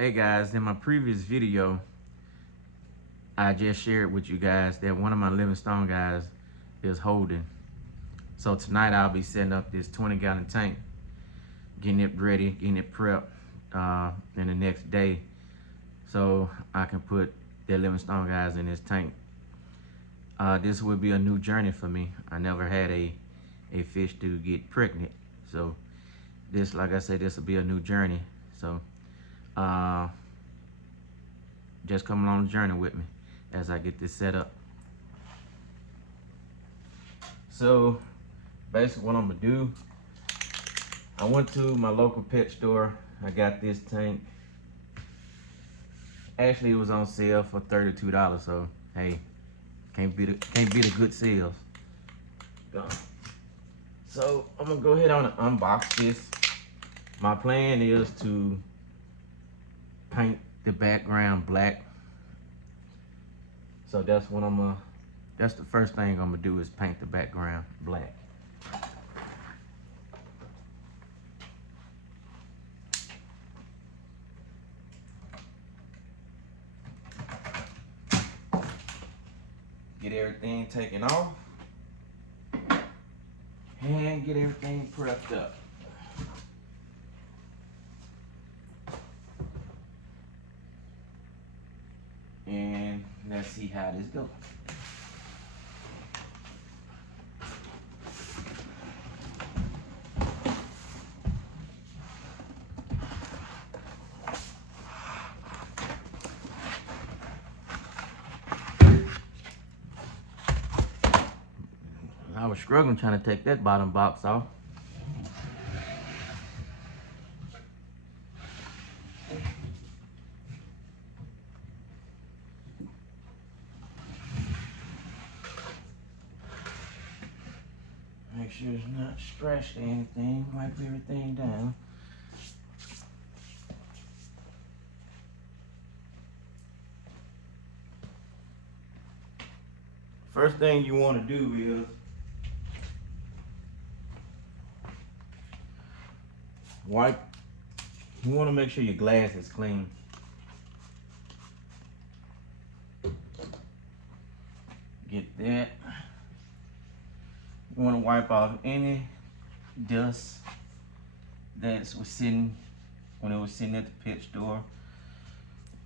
Hey guys, in my previous video, I just shared with you guys that one of my livingstone guys is holding. So tonight I'll be setting up this 20-gallon tank, getting it ready, getting it prepped in the next day, so I can put that livingstone guys in this tank. This will be a new journey for me. I never had a fish to get pregnant, so this, like I said, this will be a new journey. So just come along the journey with me as I get this set up. So basically what I'm gonna do, I went to my local pet store. I got this tank. Actually, it was on sale for $32, so hey, can't beat a good sales. So I'm gonna go ahead and unbox this. My plan is to paint the background black. So that's what that's the first thing I'm gonna do, is paint the background black. Get everything taken off and get everything prepped up. And let's see how this goes. I was struggling trying to take that bottom box off. Make sure it's not stretched or anything. Wipe everything down. First thing you want to do is wipe. You want to make sure your glass is clean. Get that. You want to wipe off any dust that was sitting when it was sitting at the pet store.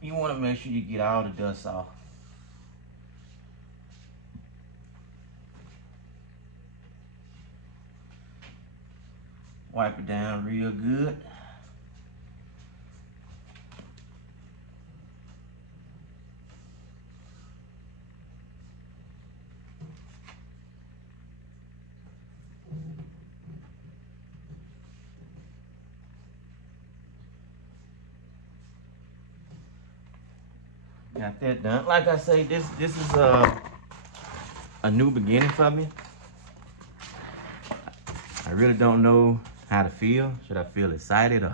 You want to make sure you get all the dust off. Wipe it down real good. Got that done. Like I say, this is a new beginning for me. I really don't know how to feel. Should I feel excited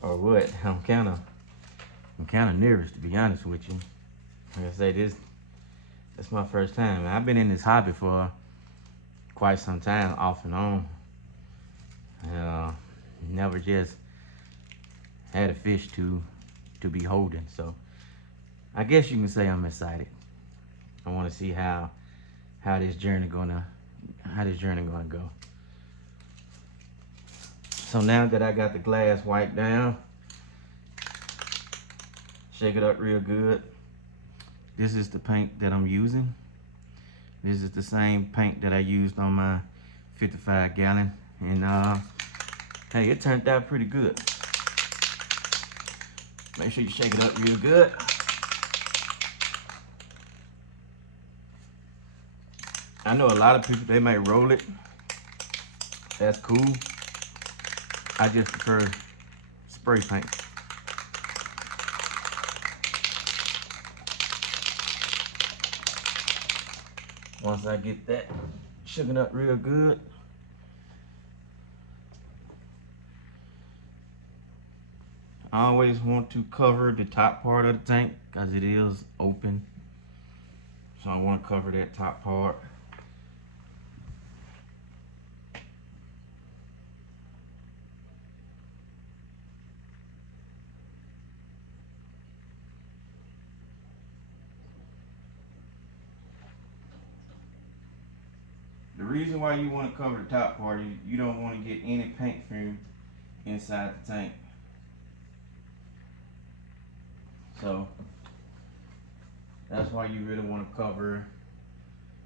or what? I'm kind of nervous, to be honest with you. Like I say, that's my first time. I've been in this hobby for quite some time, off and on. Never just had a fish to be holding. So I guess you can say I'm excited. I want to see how this journey gonna go. So now that I got the glass wiped down, shake it up real good. This is the paint that I'm using. This is the same paint that I used on my 55-gallon, and hey, it turned out pretty good. Make sure you shake it up real good. I know a lot of people, they might roll it. That's cool. I just prefer spray paint. Once I get that shaken up real good, I always want to cover the top part of the tank because it is open. So I want to cover that top part. reason why you want to cover the top part, you don't want to get any paint film inside the tank. So that's why you really want to cover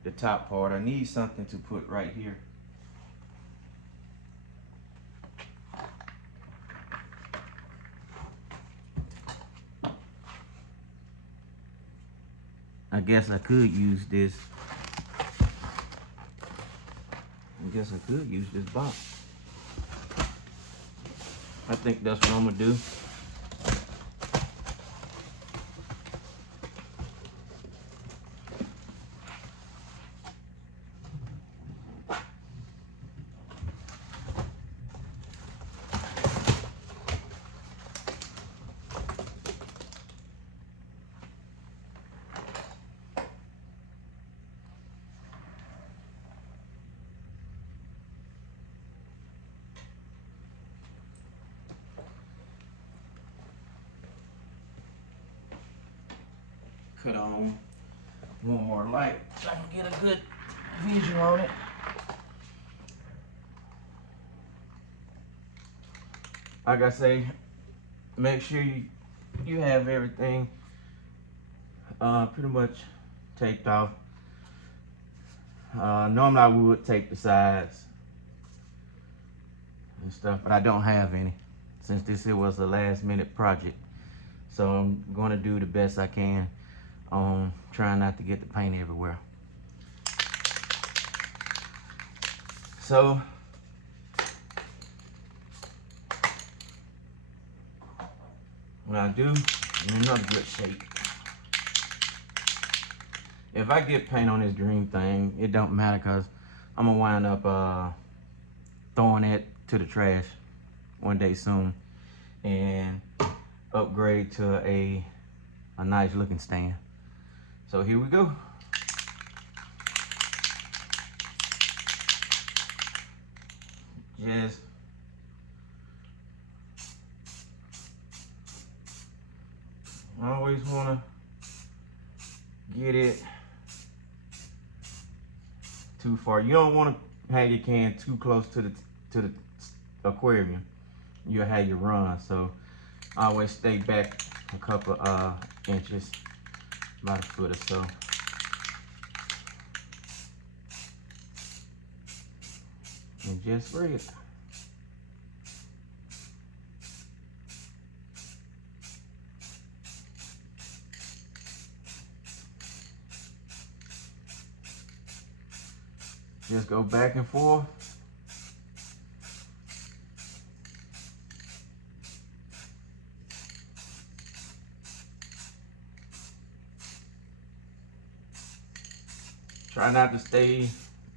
the top part. I need something to put right here. I guess I could use this. I guess I could use this box. I think that's what I'm gonna do. Cut on one more light so I can get a good visual on it. Like I say, make sure you have everything pretty much taped off. Normally I would tape the sides and stuff, but I don't have any since this was a last minute project. So I'm going to do the best I can on trying not to get the paint everywhere. So what I do in another good shape. If I get paint on this green thing, it don't matter because I'm gonna wind up throwing it to the trash one day soon and upgrade to a nice looking stand. So here we go. Just I always want to get it too far. You don't want to have your can too close to the aquarium. You'll have your run. So I always stay back a couple inches, about a foot or so. And just spray it. Just go back and forth. Try not to stay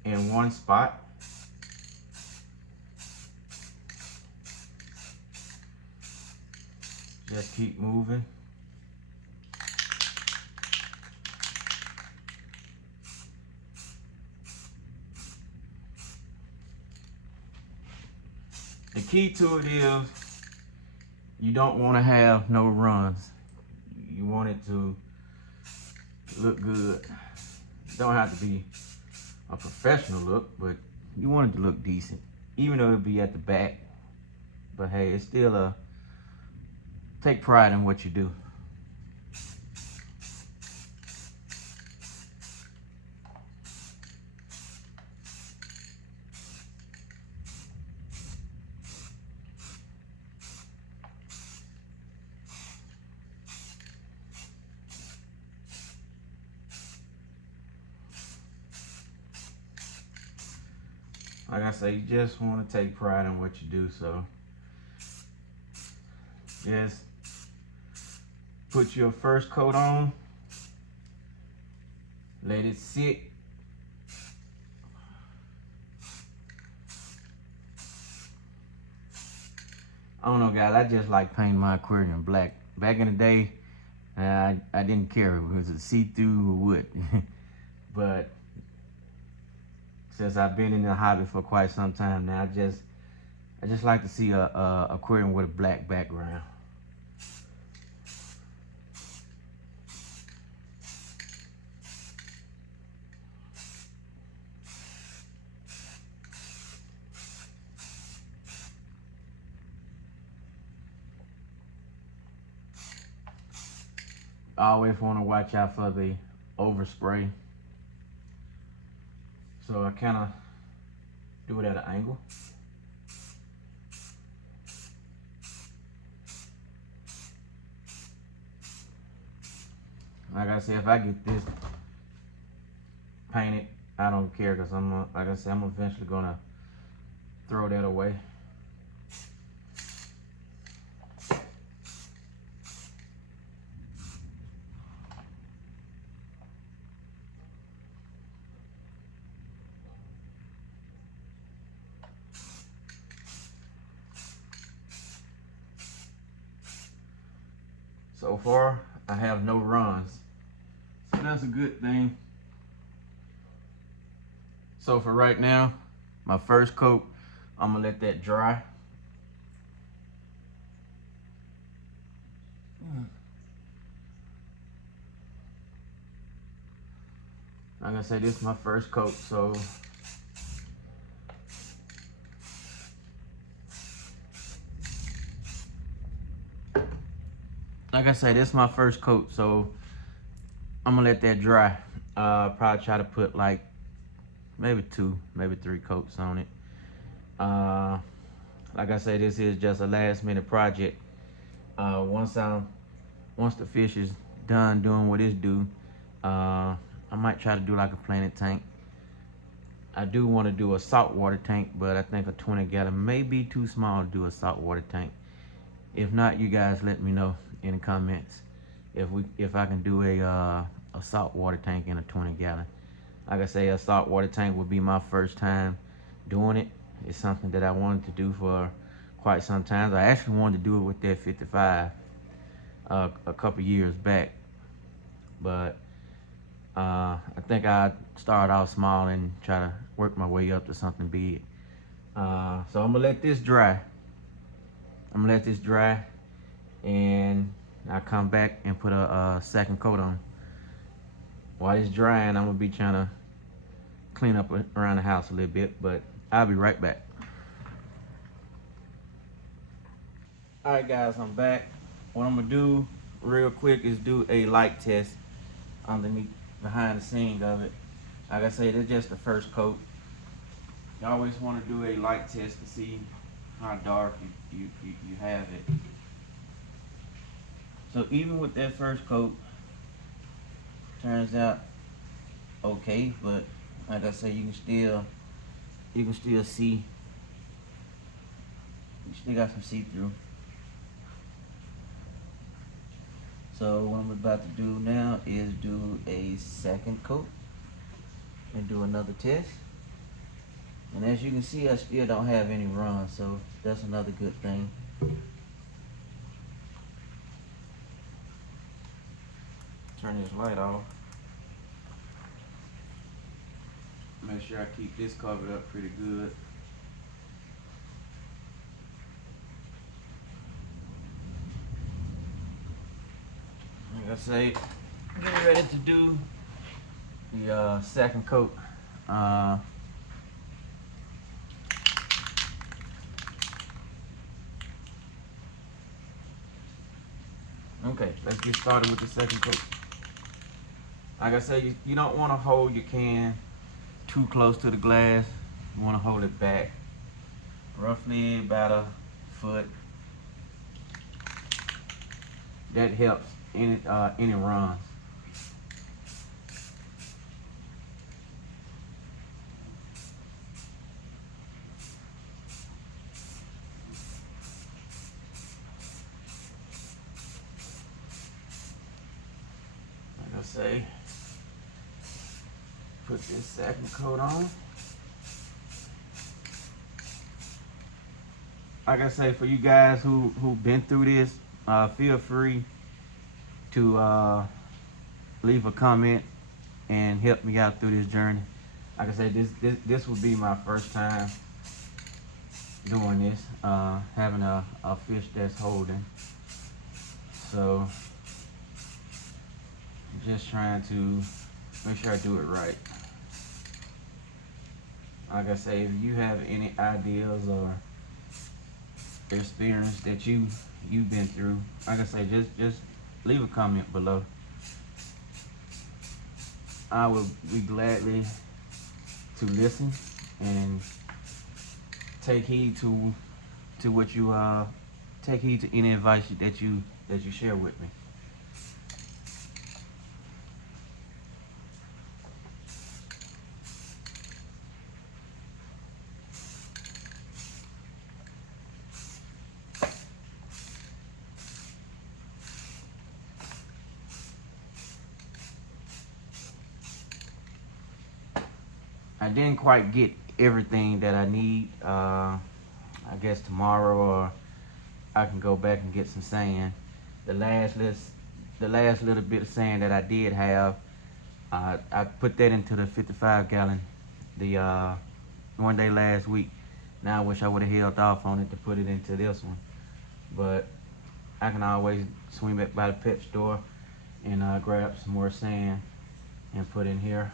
in one spot. Just keep moving. The key to it is you don't want to have no runs. You want it to look good. It don't have to be a professional look, but you want it to look decent. Even though it'll be at the back. But hey, it's still take pride in what you do. Like I say, you just want to take pride in what you do, so just put your first coat on, let it sit. I don't know, guys, I just like painting my aquarium black. Back in the day, I didn't care if it was a see-through or what. But since I've been in the hobby for quite some time now, I just like to see a aquarium with a black background. I always want to watch out for the overspray. So I kind of do it at an angle. Like I said, if I get this painted, I don't care, because like I said, I'm eventually gonna throw that away. So far, I have no runs, so that's a good thing. So for right now, my first coat, I'm gonna let that dry. Like I said, this is my first coat, so I'm gonna let that dry. Probably try to put like maybe 2, maybe 3 coats on it. Like I say, this is just a last minute project. Once the fish is done doing what it's due, I might try to do like a planted tank. I do want to do a saltwater tank, but I think a 20 gallon may be too small to do a saltwater tank. If not, you guys let me know in the comments if I can do a saltwater tank in a 20 gallon. Like I say, a saltwater tank would be my first time doing it. It's something that I wanted to do for quite some time. I actually wanted to do it with that 55 a couple years back, but I think I start off small and try to work my way up to something big. So I'm gonna let this dry. And I'll come back and put a second coat on. While it's drying, I'm gonna be trying to clean up around the house a little bit, but I'll be right back. All right, guys, I'm back. What I'm gonna do real quick is do a light test underneath, behind the scenes of it. Like I say, that's just the first coat. You always want to do a light test to see how dark you have it. So even with that first coat, turns out okay, but like I say, you can still see. You still got some see-through. So what I'm about to do now is do a second coat and do another test. And as you can see, I still don't have any runs, so that's another good thing. Turn this light off. Make sure I keep this covered up pretty good. Like I say, getting ready to do the second coat. Okay, let's get started with the second coat. Like I say, you don't want to hold your can too close to the glass. You want to hold it back roughly about a foot. That helps any runs. Like I say, put this second coat on. Like I say, for you guys who've been through this, feel free to leave a comment and help me out through this journey. Like I said, this would be my first time doing this, having a fish that's holding. So just trying to make sure I do it right. Like I say, if you have any ideas or experience that you've been through, like I say, just leave a comment below. I will be gladly to listen and take heed to what you take heed to any advice that you share with me. I didn't quite get everything that I need. I guess tomorrow, or I can go back and get some sand. The last little bit of sand that I did have, I put that into the 55 gallon the one day last week. Now I wish I would have held off on it to put it into this one, but I can always swing back by the pet store and grab some more sand and put in here.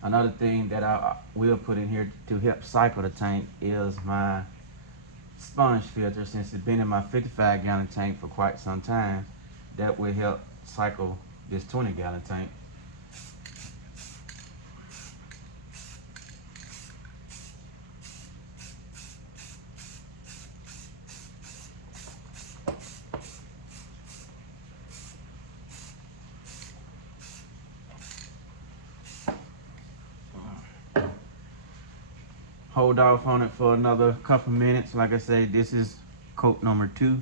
Another thing that I will put in here to help cycle the tank is my sponge filter. Since it's been in my 55 gallon tank for quite some time, that will help cycle this 20 gallon tank. Hold off on it for another couple minutes. Like I say, this is coat number 2.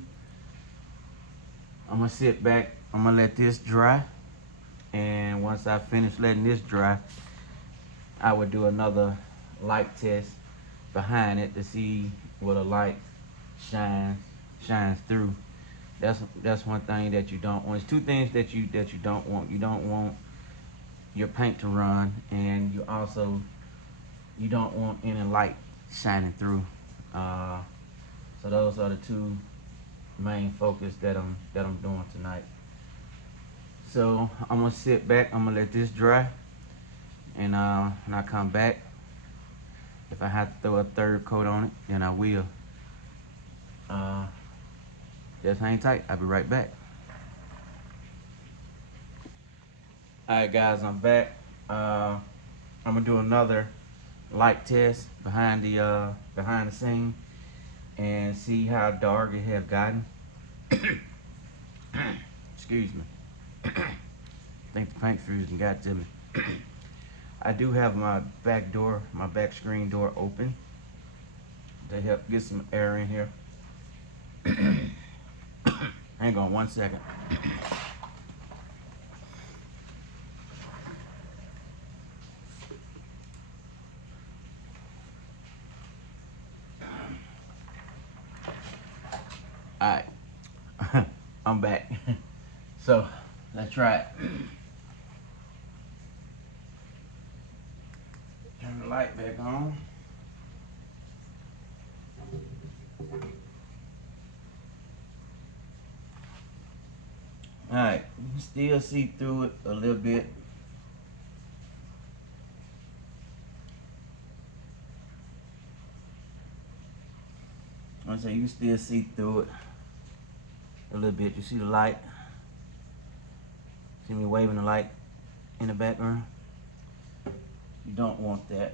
I'm gonna sit back, I'm gonna let this dry, and once I finish letting this dry, I would do another light test behind it to see where the light shines through. That's one thing that you don't want. It's two things that you don't want. You don't want your paint to run, and you don't want any light shining through. So those are the two main focus that I'm doing tonight. So I'm gonna sit back, I'm gonna let this dry, and when I come back, if I have to throw a third coat on it, then I will. Just hang tight, I'll be right back. Alright guys, I'm back. I'm gonna do another light test behind the scene and see how dark it have gotten. Excuse me. I think the paint fusion got to me. I do have my back screen door open to help get some air in here. Hang on one second. Alright, I'm back. So let's try it. Turn the light back on. Alright, you can still see through it a little bit. So you can still see through it a little bit. You see the light? See me waving the light in the background? You don't want that.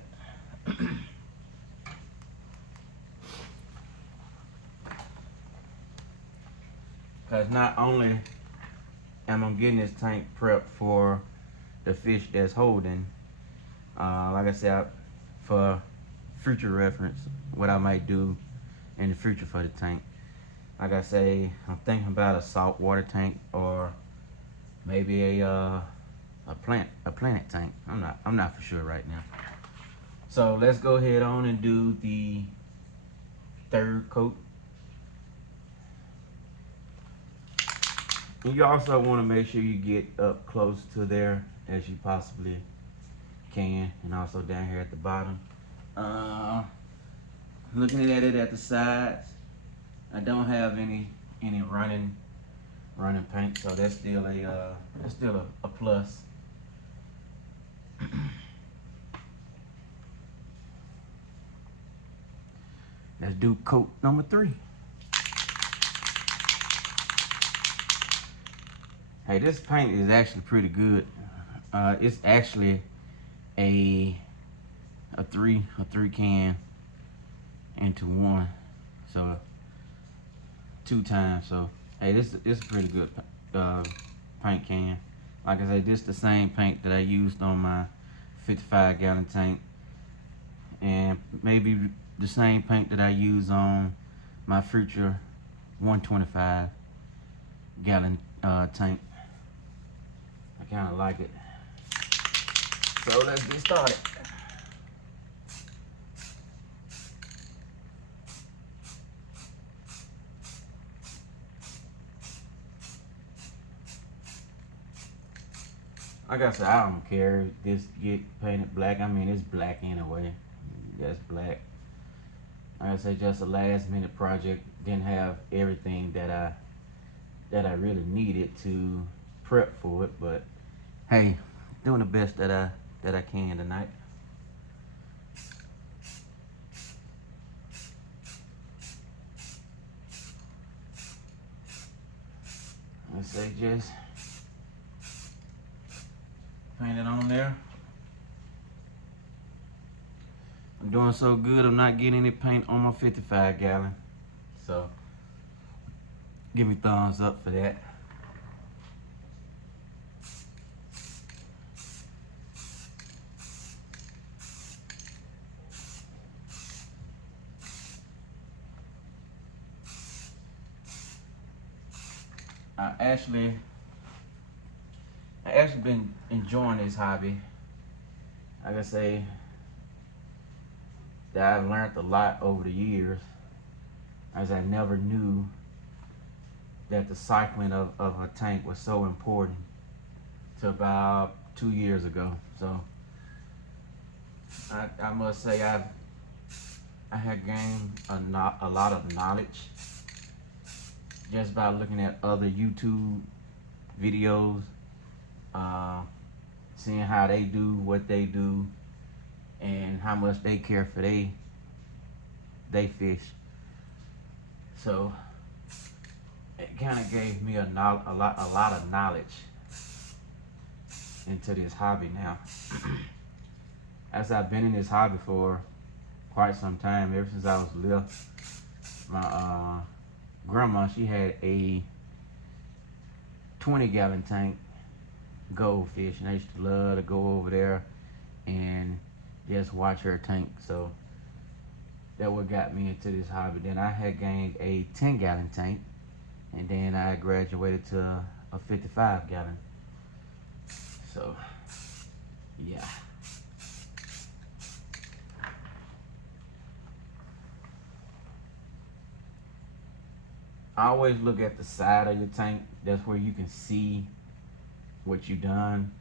Because not only am I getting this tank prepped for the fish that's holding, like I said, for future reference, what I might do in the future for the tank. Like I say, I'm thinking about a saltwater tank, or maybe a planet tank. I'm not for sure right now. So let's go ahead on and do the third coat. And you also want to make sure you get up close to there as you possibly can, and also down here at the bottom. Looking at it at the sides, I don't have any running paint, so that's still a plus. Let's do coat number 3. Hey, this paint is actually pretty good. It's actually a three can into one, so 2 times. So hey, this is a pretty good paint can. Like I said, this is the same paint that I used on my 55-gallon tank, and maybe the same paint that I use on my future 125-gallon tank. I kind of like it. So let's get started. Like I said, I don't care if this get painted black. I mean, it's black anyway. That's black. Like I said, just a last minute project. Didn't have everything that I really needed to prep for it, but hey, doing the best that I can tonight. Let's say just paint it on there. I'm doing so good, I'm not getting any paint on my 55-gallon. So give me thumbs up for that. I actually been enjoying this hobby. Like I say, that I've learned a lot over the years, as I never knew that the cycling of a tank was so important to about 2 years ago. So I must say I had gained a lot of knowledge just by looking at other YouTube videos, seeing how they do what they do and how much they care for they fish. So it kind of gave me a lot of knowledge into this hobby now. As I've been in this hobby for quite some time, ever since I was little. My grandma, she had a 20-gallon tank, goldfish, and I used to love to go over there and just watch her tank. So that what got me into this hobby. Then I had gained a 10-gallon tank, and then I graduated to a 55-gallon. So yeah. I always look at the side of your tank. That's where you can see what you done.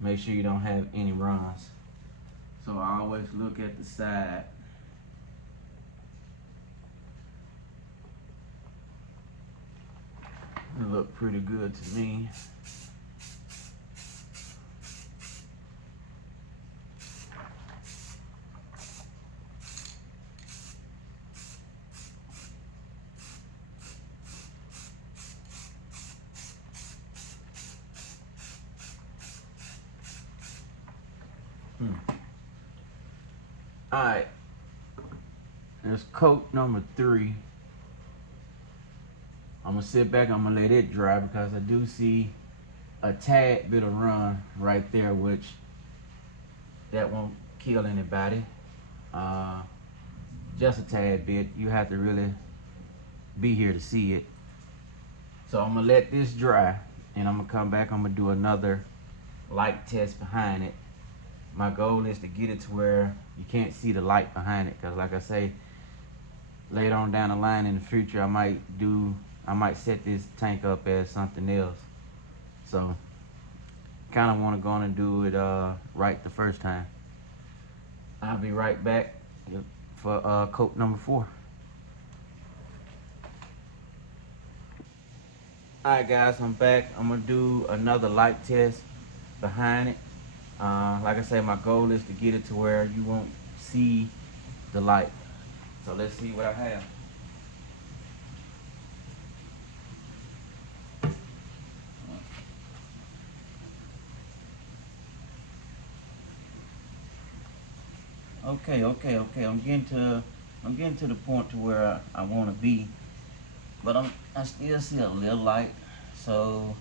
Make sure you don't have any runs. So I always look at the side. It looked pretty good to me. Alright, there's coat number 3. I'm gonna sit back, I'm gonna let it dry because I do see a tad bit of run right there, which that won't kill anybody. Just a tad bit. You have to really be here to see it. So I'm gonna let this dry and I'm gonna come back, I'm gonna do another light test behind it. My goal is to get it to where you can't see the light behind it, because like I say, later on down the line in the future, I might set this tank up as something else. So kind of want to go on and do it right the first time. I'll be right back for coat number 4. Alright guys, I'm back. I'm gonna do another light test behind it. Like I say, my goal is to get it to where you won't see the light. So let's see what I have. Okay. I'm getting to the point to where I want to be, but I still see a little light. So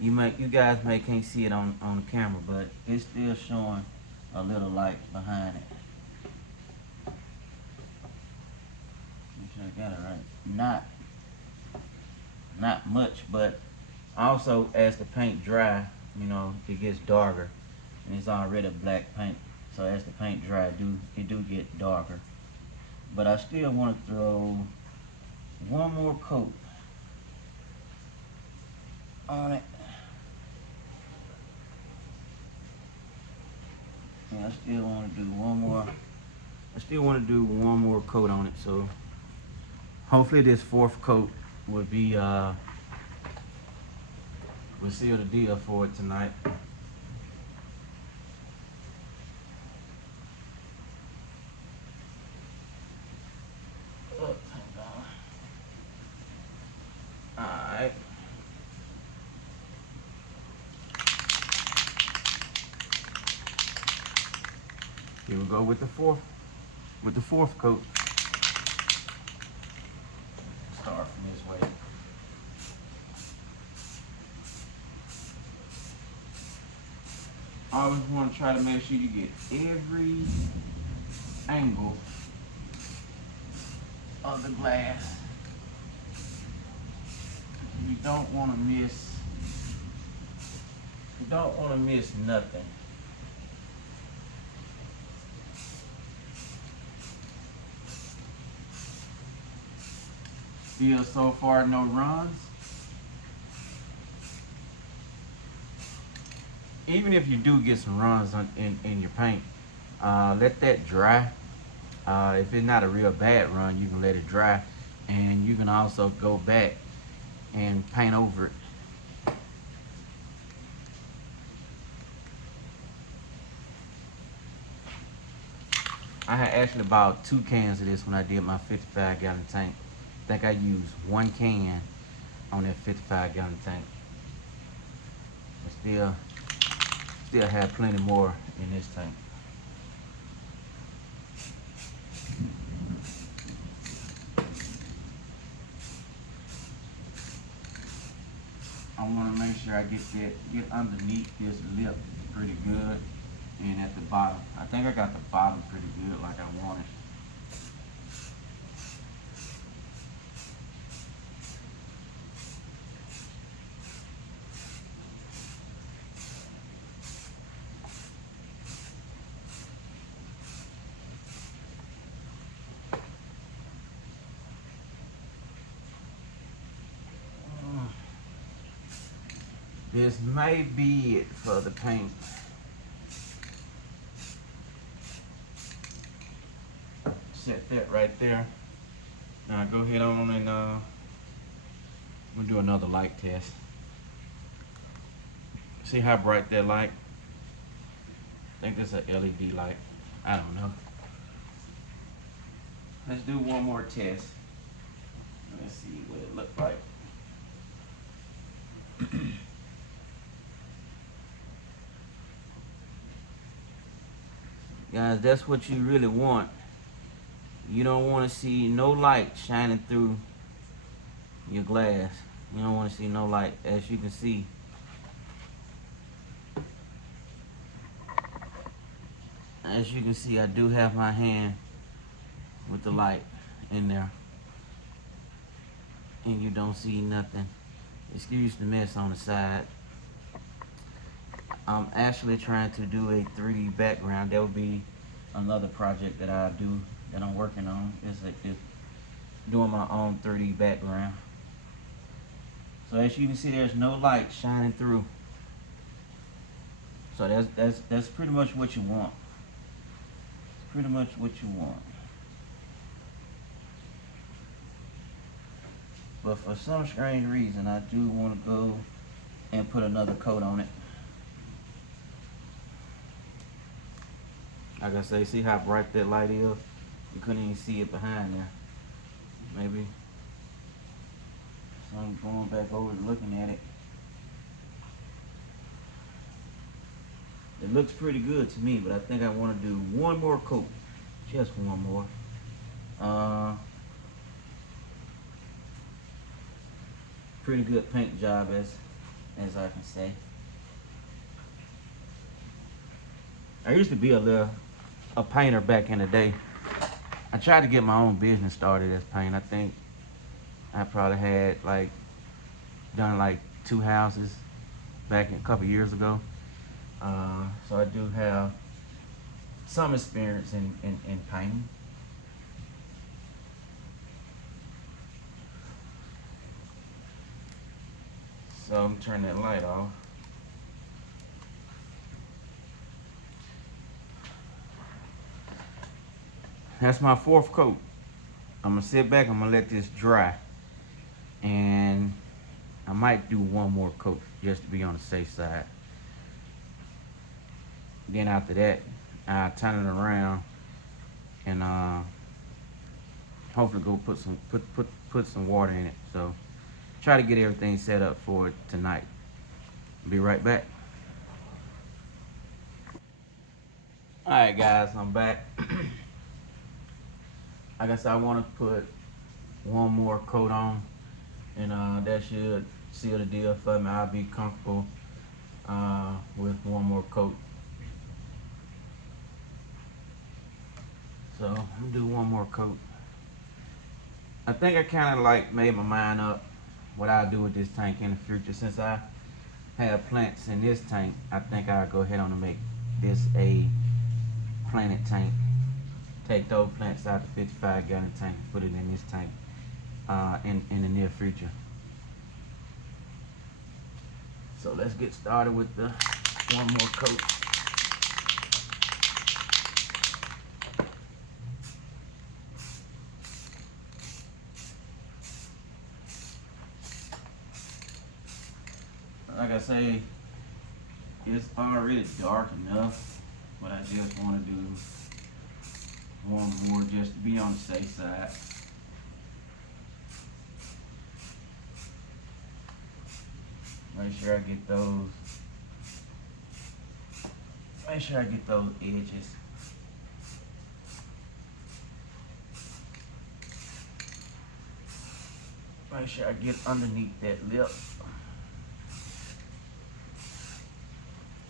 you guys may can't see it on the camera, but it's still showing a little light behind it. Make sure I got it right. Not much, but also as the paint dry, you know, it gets darker, and it's already black paint. So as the paint dry, it do get darker. But I still want to throw one more coat on it. And I still want to do one more. I still want to do one more coat on it. So hopefully this fourth coat will be will seal the deal for it tonight. Alright. Here we go with the fourth coat. Start from this way. Always want to try to make sure you get every angle of the glass. You don't want to miss. You don't want to miss nothing. Still so far no runs. Even if you do get some runs in your paint, let that dry. If it's not a real bad run, you can let it dry, and you can also go back and paint over it. I had actually bought 2 cans of this when I did my 55-gallon tank. I think I used 1 can on that 55-gallon tank. But still have plenty more in this tank. I want to make sure I get underneath this lip pretty good, and at the bottom. I think I got the bottom pretty good like I wanted. This may be it for the paint. Set that right there. Now go ahead on and we'll do another light test. See how bright that light? I think this is an LED light. I don't know. Let's do one more test. Let's see what it looks like. Guys, that's what you really want. You don't want to see no light shining through your glass. You don't want to see no light. As you can see, I do have my hand with the light in there, and you don't see nothing. Excuse the mess on the side. I'm actually trying to do a 3D background. That would be another project that I'm working on, is doing my own 3D background. So as you can see, there's no light shining through. So that's pretty much what you want. It's pretty much what you want. But for some strange reason, I do want to go and put another coat on it. Like I say, see how bright that light is? You couldn't even see it behind there. Maybe. So I'm going back over and looking at it. It looks pretty good to me, but I think I want to do one more coat. Just one more. Pretty good paint job, as I can say. I used to be a painter back in the day. I tried to get my own business started as paint. I think I probably had done like 2 houses back a couple years ago. So I do have some experience in painting. So I'm turning that light off. That's my 4th coat. I'm gonna sit back, I'm gonna let this dry. And I might do one more coat just to be on the safe side. Then after that, I'll turn it around and hopefully go put some water in it. So try to get everything set up for it tonight. Be right back. Alright guys, I'm back. I guess I want to put one more coat on, and that should seal the deal for me. I'll be comfortable with one more coat. So I'm gonna do one more coat. I think I kind of made my mind up what I'll do with this tank in the future. Since I have plants in this tank, I think I'll go ahead on and make this a planted tank. Take those plants out the 55-gallon tank, put it in this tank in the near future. So let's get started with the one more coat. Like I say, it's already dark enough, but I just want to do one more just to be on the safe side. Make sure I get those. Make sure I get those edges. Make sure I get underneath that lip.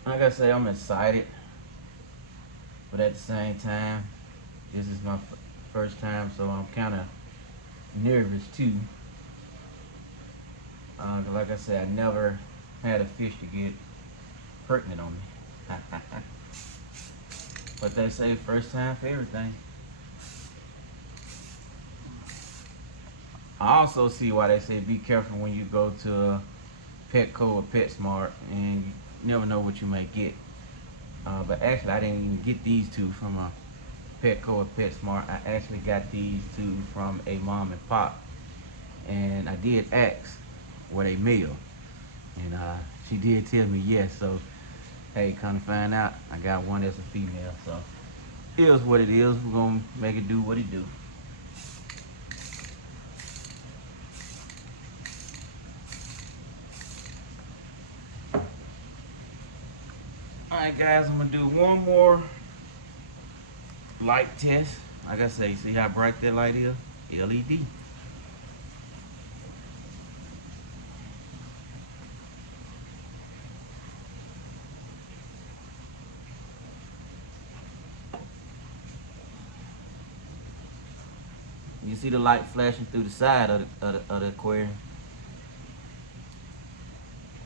Like I say, I'm excited, but at the same time, this is my first time, so I'm kind of nervous too. Like I said, I never had a fish to get pregnant on me. But they say first time for everything. I also see why they say be careful when you go to Petco or PetSmart, and you never know what you may get. But actually, I didn't even get these two from a Petco or PetSmart. I actually got these two from a mom and pop, and I did ask, were they male? And she did tell me yes. So hey, come to find out, I got one that's a female. So it is what it is. We're gonna make it do what it do. Alright guys, I'm gonna do one more light test. Like I say, see how bright that light is? LED. You see the light flashing through the side of the aquarium,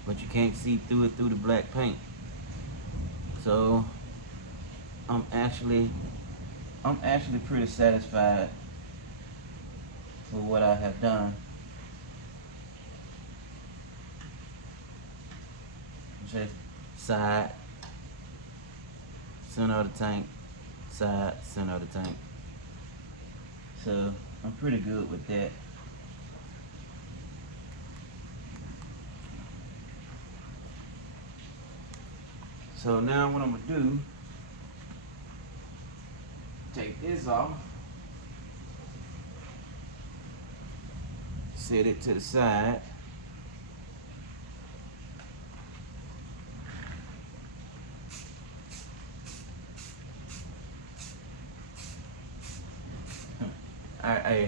but you can't see through it through the black paint. So I'm actually pretty satisfied with what I have done. Just side, center of the tank, side, center of the tank. So I'm pretty good with that. So now what I'm gonna do, take this off, set it to the side,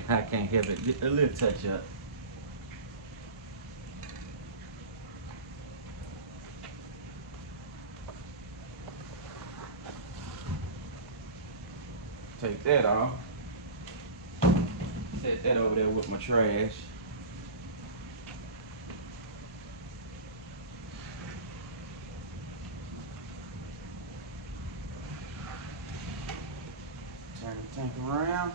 can't help it. Just a little touch up. Take that off. Set that over there with my trash. Turn the tank around.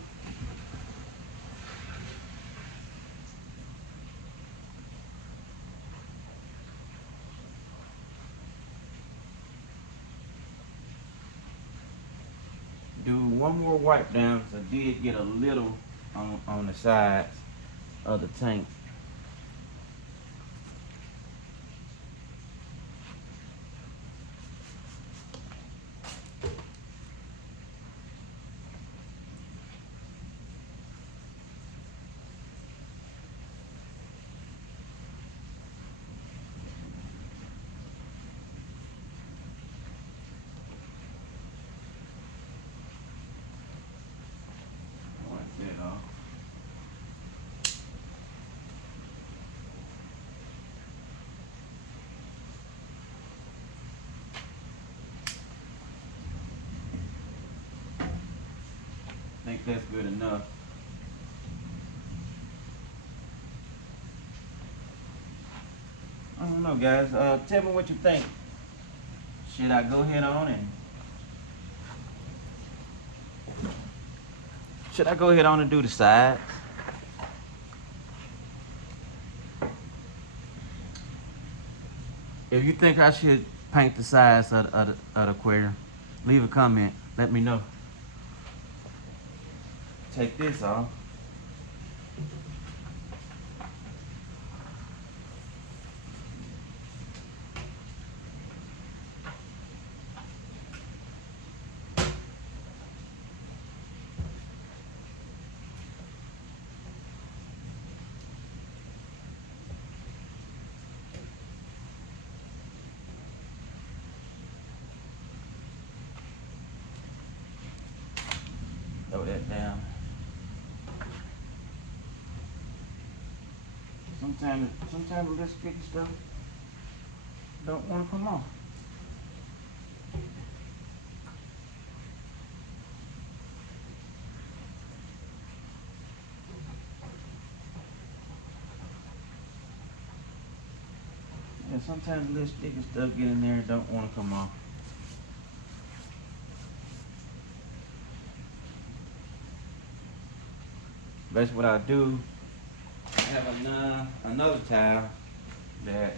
Do one more wipe down because I did get a little on the sides of the tank. I think that's good enough. I don't know, guys. Tell me what you think. Should I go ahead on and do the sides? If you think I should paint the sides of the aquarium, leave a comment. Let me know. Take this off. Throw that down. Sometimes the little sticky stuff don't want to come off. Yeah, sometimes the little sticky stuff get in there and don't want to come off. That's what I do. I have another towel that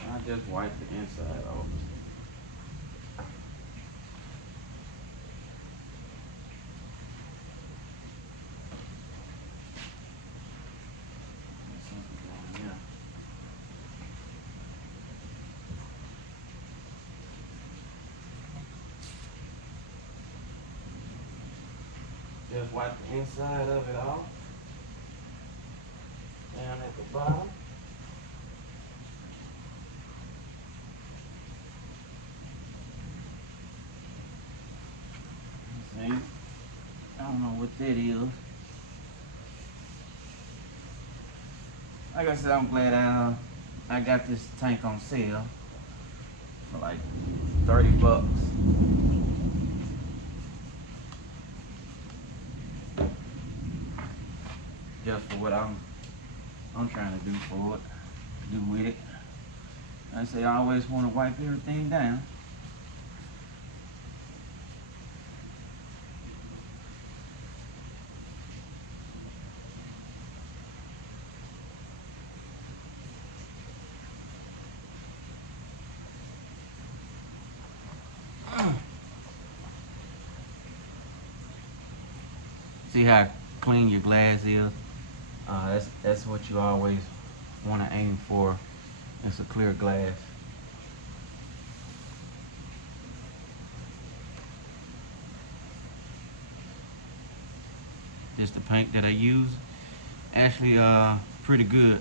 I just wipe the inside off. Just wipe the inside of it off. Down at the bottom. See? I don't know what that is. Like I said, I'm glad I got this tank on sale for like 30 bucks. Just for what I'm trying to do for it, do with it. I say I always want to wipe everything down. See how clean your glass is? That's what you always want to aim for. It's a clear glass. This the paint that I use. Actually, pretty good.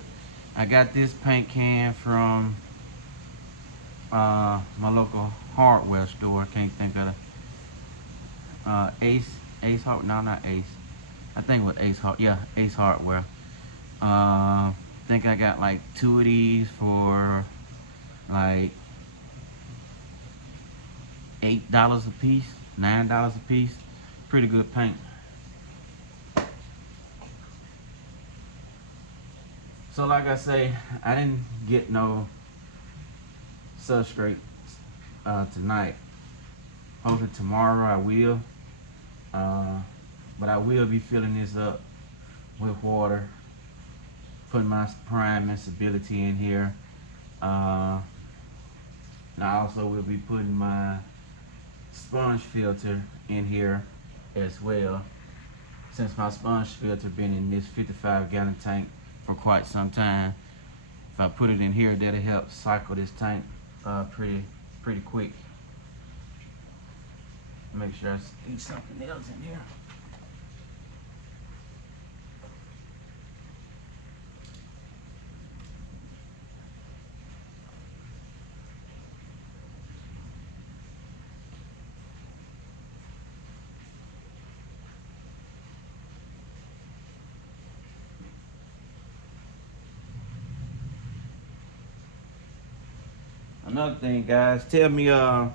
I got this paint can from my local hardware store. I can't think of it. Ace, no, not Ace. I think it was Ace Hard. Yeah, Ace Hardware. I think I got like 2 of these for like $8 a piece, $9 a piece. Pretty good paint. So like I say, I didn't get no substrate tonight. Hopefully tomorrow I will. But I will be filling this up with water, putting my prime and stability in here. And I also will be putting my sponge filter in here as well, since my sponge filter been in this 55-gallon tank for quite some time. If I put it in here, that'll help cycle this tank pretty quick. Make sure I see something else in here. Another thing, guys, tell me how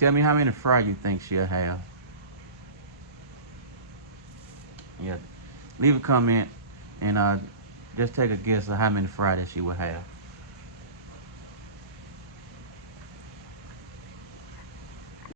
many fry you think she'll have. Yeah, leave a comment and just take a guess of how many fry that she will have.